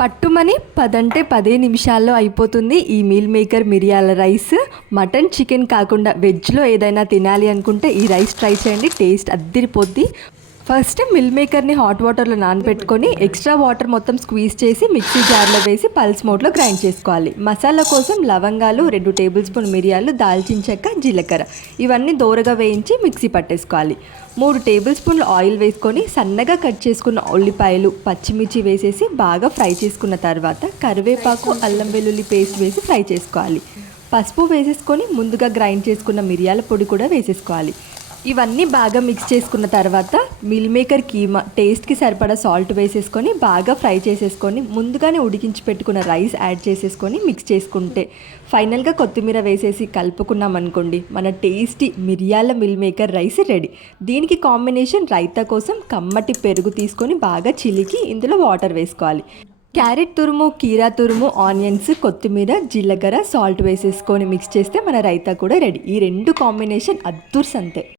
పట్టుమని 10 అంటే 10 నిమిషాల్లో అయిపోతుంది ఈ మీల్ మేకర్ మిరియాల రైస్. మటన్ చికెన్ కాకుండా వెజ్లో ఏదైనా తినాలి అనుకుంటే ఈ రైస్ ట్రై చేయండి, టేస్ట్ అద్దిరిపోద్ది. ఫస్ట్ మిల్ మేకర్ని హాట్ వాటర్లో నానబెట్టుకొని ఎక్స్ట్రా వాటర్ మొత్తం స్క్వీజ్ చేసి మిక్సీ జార్లో వేసి పల్స్ మోడ్లో గ్రైండ్ చేసుకోవాలి. మసాలా కోసం లవంగాలు, 2 టేబుల్ స్పూన్ మిరియాలు, దాల్చిన చెక్క, జీలకర్ర ఇవన్నీ దోరగా వేయించి మిక్సీ పట్టేసుకోవాలి. 3 టేబుల్ స్పూన్లు ఆయిల్ వేసుకొని సన్నగా కట్ చేసుకున్న ఉల్లిపాయలు, పచ్చిమిర్చి వేసేసి బాగా ఫ్రై చేసుకున్న తర్వాత కరివేపాకు, అల్లం వెల్లుల్లి పేస్ట్ వేసి ఫ్రై చేసుకోవాలి. పసుపు వేసేసుకొని ముందుగా గ్రైండ్ చేసుకున్న మిరియాల పొడి కూడా వేసేసుకోవాలి. ఇవన్నీ బాగా మిక్స్ చేసుకున్న తర్వాత మిల్ మేకర్ కీమా, టేస్ట్కి సరిపడా సాల్ట్ వేసేసుకొని బాగా ఫ్రై చేసేసుకొని ముందుగానే ఉడికించి పెట్టుకున్న రైస్ యాడ్ చేసేసుకొని మిక్స్ చేసుకుంటే ఫైనల్గా కొత్తిమీర వేసేసి కలుపుకున్నాం అనుకోండి, మన టేస్టీ మిరియాల మిల్ మేకర్ రైస్ రెడీ. దీనికి కాంబినేషన్ రైతా కోసం కమ్మటి పెరుగు తీసుకొని బాగా చిలికి ఇందులో వాటర్ వేసుకోవాలి. క్యారెట్ తురుము, కీరా తురుము, ఆనియన్స్, కొత్తిమీర, జీలకర్ర, సాల్ట్ వేసేసుకొని మిక్స్ చేస్తే మన రైతా కూడా రెడీ. ఈ 2 కాంబినేషన్ అద్దుర్స్ అంతే.